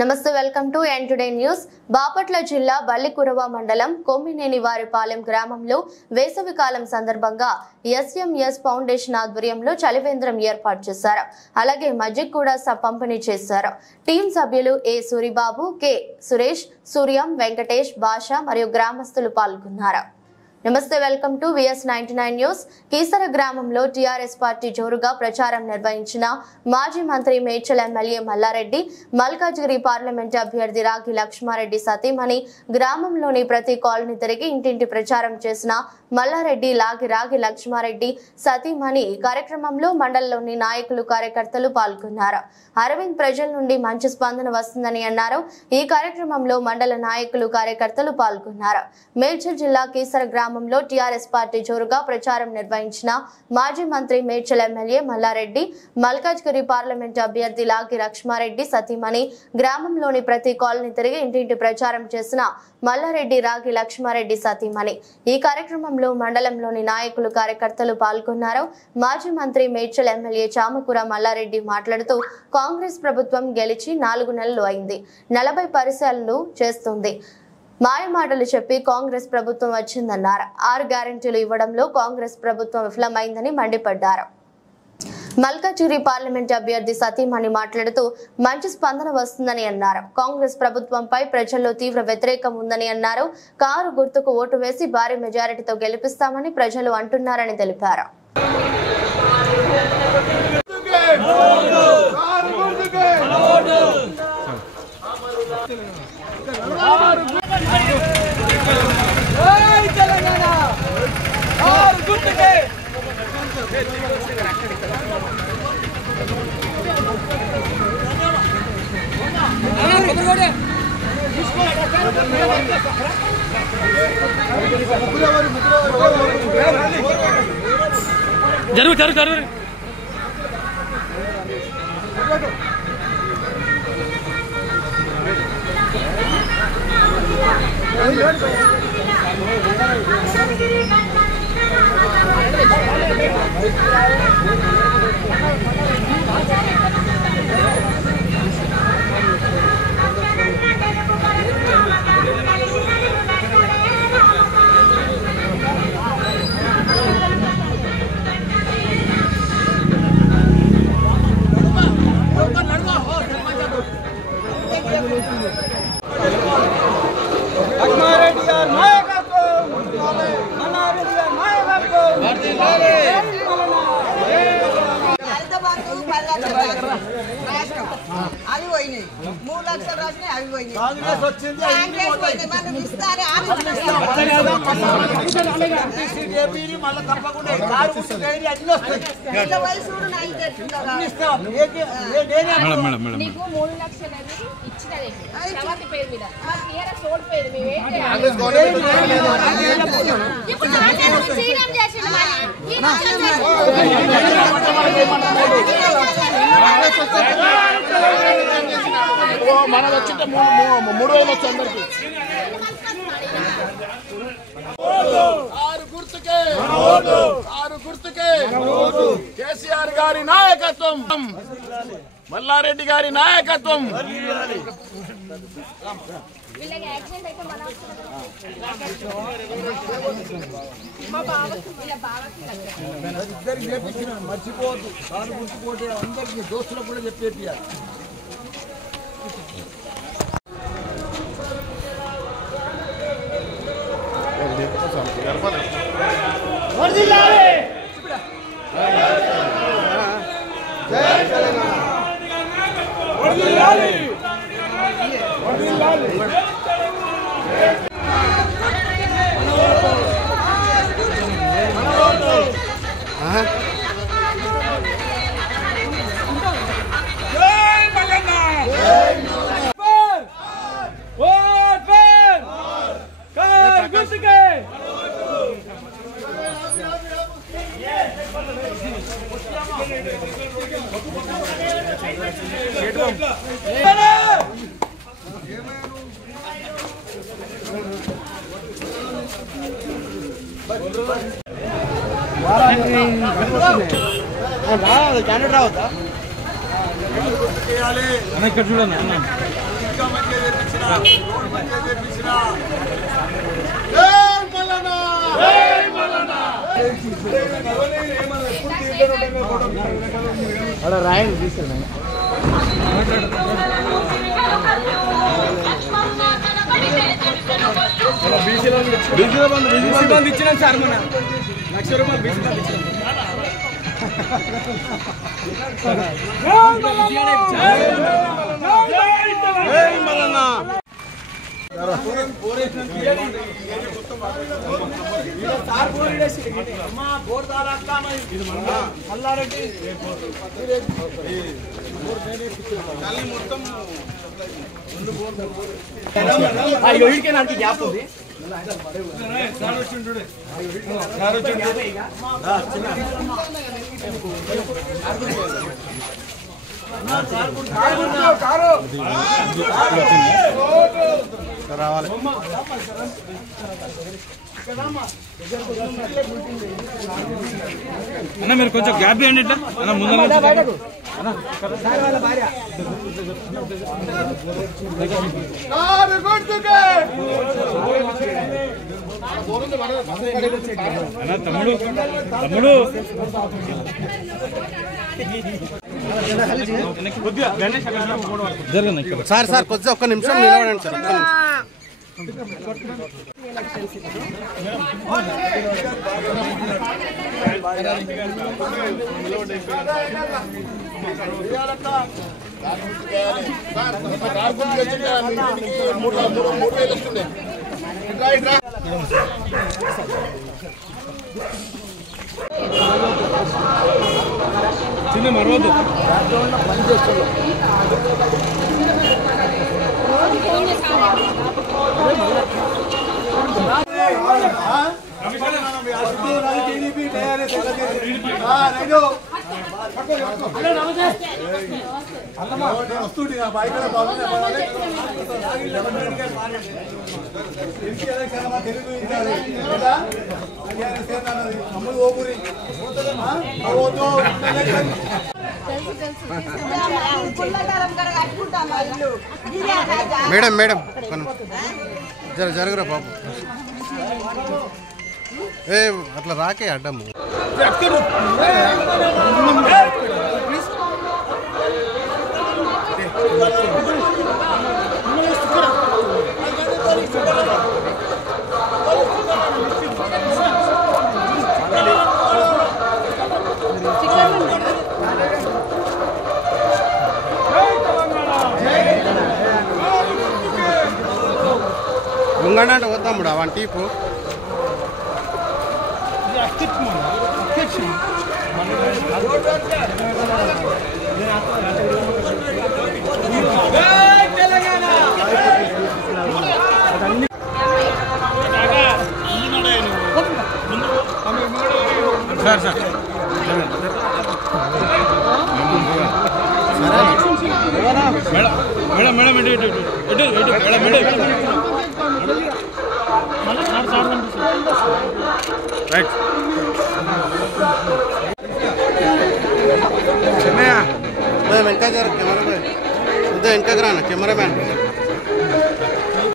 నమస్తే welcome to n today news. Bapatla జిల్లా బల్లికురవ మండలం కొమ్మినేనివారిపాలెం గ్రామంలో వేసవికాలం సందర్భంగా ఎస్ఎంఎస్ ఫౌండేషన్ ఆధ్వర్యంలో చలివేంద్రం ఏర్పాటు చేశారు. అలాగే మజ్జిగ కూడా పంపిణీ చేశారు. టీం సభ్యులు ఏ సూరిబాబు, కె సురేష్, సూర్యం, వెంకటేష్, భాష మరియు గ్రామస్తులు పాల్గొన్నారు. నమస్తే welcome to VS99 news. Keesara గ్రామంలో టీఆర్ఎస్ పార్టీ జోరుగా ప్రచారం నిర్వహించిన మాజీ మంత్రి మేడ్చల్ ఎమ్మెల్యే మల్లారెడ్డి, మల్కాజ్గిరి పార్లమెంట్ అభ్యర్థి రాగి లక్ష్మారెడ్డి సతీమణి గ్రామంలోని ప్రతి కాలనీ తిరిగి ఇంటింటి ప్రచారం చేసిన మల్లారెడ్డి రాగి లక్ష్మారెడ్డి సతీమణి ఈ కార్యక్రమంలో మండలంలోని నాయకులు, కార్యకర్తలు పాల్గొన్నారు. అరవింద్ ప్రజల నుండి మంచి స్పందన వస్తుందని అన్నారు. ఈ కార్యక్రమంలో మండల నాయకులు, కార్యకర్తలు పాల్గొన్నారు. మేడ్చల్ జిల్లా కీసర గ్రామంలో టీఆర్ఎస్ పార్టీ జోరుగా ప్రచారం నిర్వహించిన మాజీ మంత్రి మేడ్చల్ ఎమ్మెల్యే మల్లారెడ్డి, మల్కాజ్గిరి పార్లమెంట్ అభ్యర్థి రాగి లక్ష్మారెడ్డి సతీమణి గ్రామంలోని ప్రతి కాలనీ తిరిగి ఇంటింటి ప్రచారం చేసిన మల్లారెడ్డి రాగి లక్ష్మారెడ్డి సతీమణి ఈ కార్యక్రమంలో మండలంలోని నాయకులు, కార్యకర్తలు పాల్గొన్నారు. మాజీ మంత్రి మేడ్చల్ ఎమ్మెల్యే చామకూర మల్లారెడ్డి మాట్లాడుతూ కాంగ్రెస్ ప్రభుత్వం గెలిచి 4 నెలలు అయింది, 40 పరిశీలనలు చేస్తుంది, మాయమాటలు చెప్పి కాంగ్రెస్ ప్రభుత్వం వచ్చిందన్నారు. 6 గ్యారెంటీలు ఇవ్వడంలో కాంగ్రెస్ ప్రభుత్వం విఫలమైందని మండిపడ్డారు. మల్కాజ్గిరి పార్లమెంట్ అభ్యర్థి సతీమణి మాట్లాడుతూ మంచి స్పందన వస్తుందని అన్నారు. కాంగ్రెస్ ప్రభుత్వంపై ప్రజల్లో తీవ్ర వ్యతిరేకం ఉందని అన్నారు. కారు గుర్తుకు ఓటు వేసి భారీ మెజారిటీతో గెలిపిస్తామని ప్రజలు అంటున్నారని తెలిపారు. जरूर అవి పోయినాయి, 3 లక్షలు రాసినాయి, అవి పోయినాయి. నీకు 3 లక్షలు ఇచ్చినది పేరు మీద సోడ్ పేరు మనది వచ్చింటే 3,000 వచ్చి అందరికి ఆరు గుర్తుకే కేసీఆర్ గారి నాయకత్వం, మల్లారెడ్డి గారి నాయకత్వం. మర్చిపోవద్దు, కారు గుర్తుపోతే అందరికి దోస్తులకు కూడా చెప్పేయాలి. క్యాండిడేట్ రావద్దా? ఇక్కడ చూడండి. ఈద్గా మంచిగా చేర్పించిన రోడ్ మంచిగా చేర్పించిన రాయండి తీసుకున్నాను బీసీ బంధు ఇచ్చినాం సార్ మన ₹1,00,000 బీసీ బంధు ఇచ్చినాం నాకు గ్యాప్ ఉంది రావాలి అన్న మీరు కొంచెం గ్యాప్ ఇవ్వండి ఇట్లా అన్న ముందు అన్న తమ్ముడు తమ్ముడు జరగండి సార్ సార్ కొద్దిగా ఒక్క నిమిషం నిలబడండి సార్ ఒక్క నిమిషం చిన్న మరవద్దు మేడం మేడం జరగరా బాబు ఏ అట్లా రాకే అడ్డము ముంగంటే వద్దాముడు అవన్ టీపు sir sir madam madam madam ఇటు ఇటు ఇటు ఇటు మేడం మేడం రైట్ వెనక జర కెమెరా వెనక రానా కెమెరా మ్యాన్